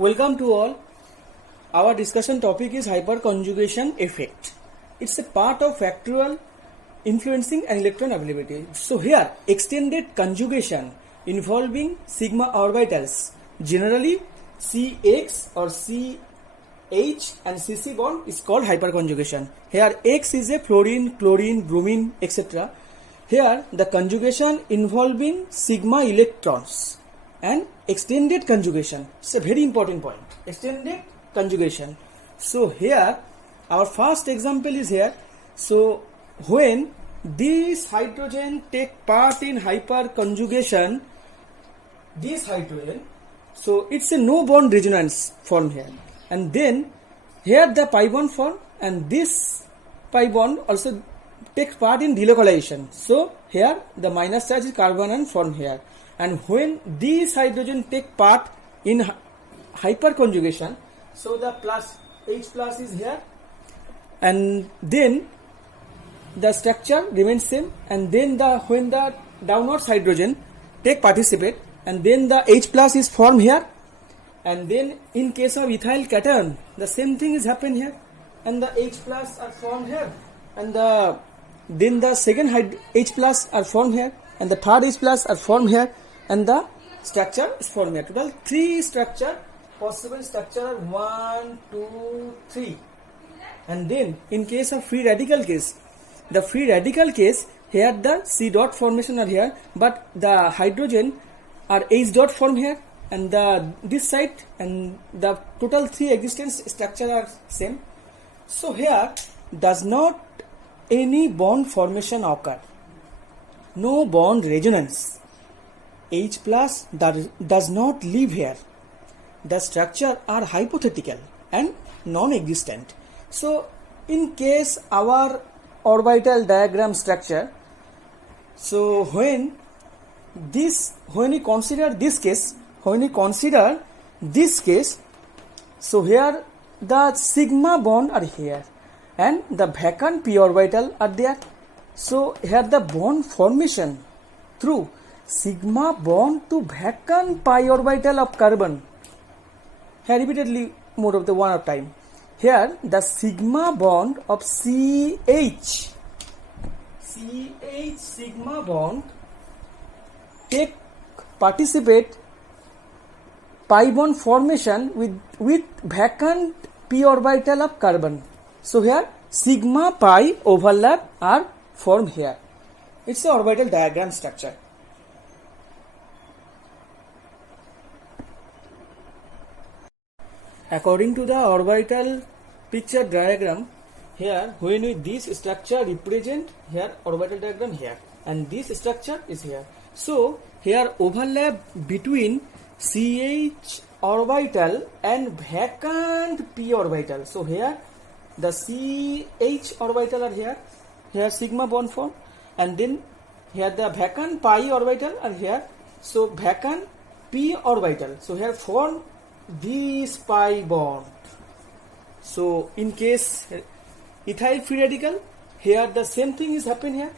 Welcome to all. Our discussion topic is hyperconjugation effect. It's a part of factorial influencing an electron availability. So here, extended conjugation involving sigma orbitals, generally CX or CH and CC bond is called hyperconjugation. Here X is a fluorine, chlorine, bromine, etc. Here the conjugation involving sigma electrons and extended conjugation. It's a very important point. Extended conjugation. So here our first example is here. So when these hydrogen take part in hyperconjugation, this hydrogen, so it's a no bond resonance form here, and then here the pi bond form, and this pi bond also takes part in delocalization. So here the minus charge is carbon and form here, and when these hydrogen take part in hyperconjugation, so the plus H plus is here, and then the structure remains same, and then when the downwards hydrogen take participate, and then the H plus is formed here, and then in case of ethyl cation the same thing is happen here, and the H plus are formed here, and then the second H plus are formed here, and the third H plus are formed here, and the structure is formed here. Total 3 structure, possible structure are 1, 2, 3. And then in case of free radical case, the free radical case, here the C dot formation are here, but the hydrogen are H dot form here, and this side and the total 3 existence structure are same. So here does not any bond formation occur, no bond resonance. H plus does not live here. The structure are hypothetical and non-existent. So in case our orbital diagram structure, so when we consider this case, so here the sigma bond are here and the vacant p orbital are there. So here the bond formation through sigma bond to vacant pi orbital of carbon. Here repeatedly more of the one of time. Here the sigma bond of CH sigma bond participate pi bond formation with vacant p orbital of carbon. So here sigma pi overlap are formed here. It's the orbital diagram structure. According to the orbital picture diagram, here when this structure represent here orbital diagram here, and this structure is here. So here overlap between CH orbital and vacant p orbital. So here the CH orbital are here, sigma bond form, and then here the vacant pi orbital are here. So vacant p orbital. So here form this pi bond. So in case ethyl free radical, here the same thing is happen here.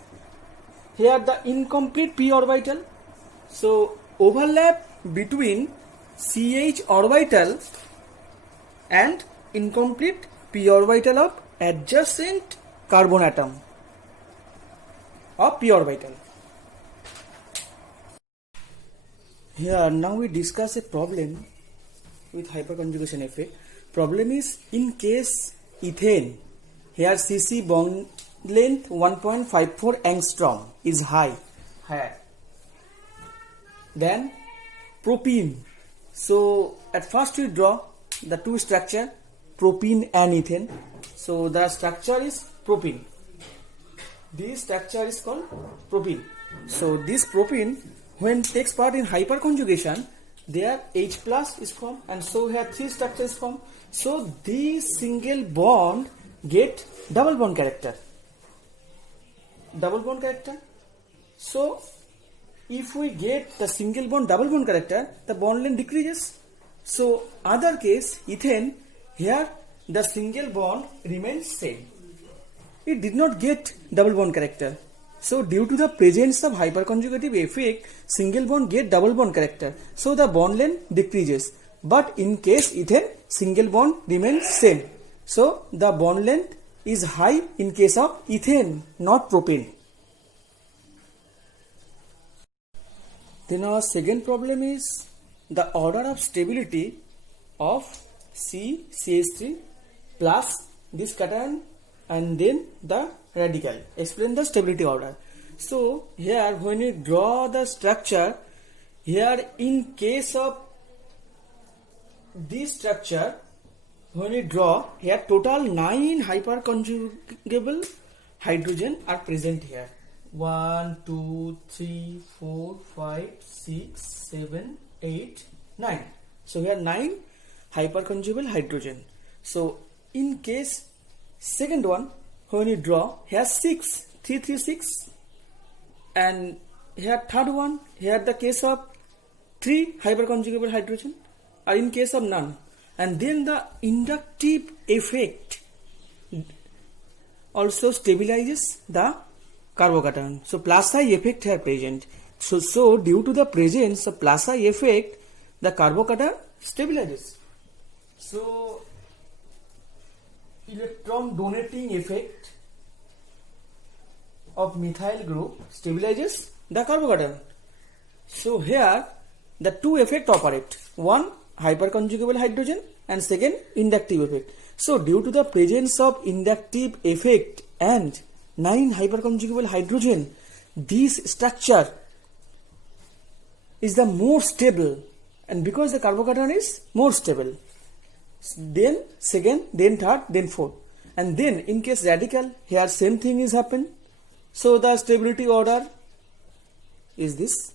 Here the incomplete p orbital. So overlap between CH orbital and incomplete p orbital of adjacent carbon atom of p orbital. Here now we discuss a problem with hyperconjugation effect. Problem is in case ethane, here CC bond length 1.54 angstrom is higher than propene. So at first we draw the two structure, propene and ethane. So the structure is propene. This structure is called propene. So this propene when takes part in hyperconjugation, there H plus is formed, and so here 3 structures formed. So this single bond get double bond character. So if we get the single bond double bond character, the bond length decreases. So other case ethane, here the single bond remains same. It did not get double bond character. So due to the presence of hyperconjugative effect, single bond get double bond character. So the bond length decreases. but in case ethane, single bond remains same. So the bond length is high in case of ethane, not propane. Then our second problem is the order of stability of CCH3 plus this cation and then the radical. Explain the stability order. So here when you draw the structure, here in case of this structure, when you draw here, total 9 hyperconjugable hydrogen are present here. 1, 2, 3, 4, 5, 6, 7, 8, 9. So here 9 hyperconjugable hydrogen. So in case second one, when you draw here 6, 3, 3, 6, and here third one, here the case of 3 hyperconjugable hydrogen, or in case of none. And then the inductive effect also stabilizes the carbocation. So plus I effect here present. So due to the presence of plus I effect, the carbocation stabilizes. So electron donating effect of methyl group stabilizes the carbocation. So here the two effects operate. One, hyperconjugable hydrogen, and second, inductive effect. So due to the presence of inductive effect and 9 hyperconjugable hydrogen, this structure is the more stable, and because the carbocation is more stable, then second, then third, then fourth, and then in case radical, here same thing is happen. So the stability order is this.